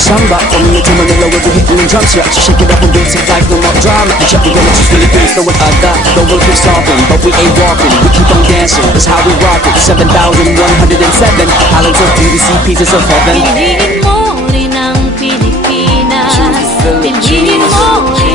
samba. Coming into Manila with the hitting and drums, yeah. She shake it up and basic like no more drama. You check, we gonna just really please know what I got. Don't wanna keep stopping, but we ain't walking. We keep on dancing, that's how we rock it. 7,107 islands of beauty, see pieces of heaven. Piliin mo rin ang Pilipinas. Piliin mo rin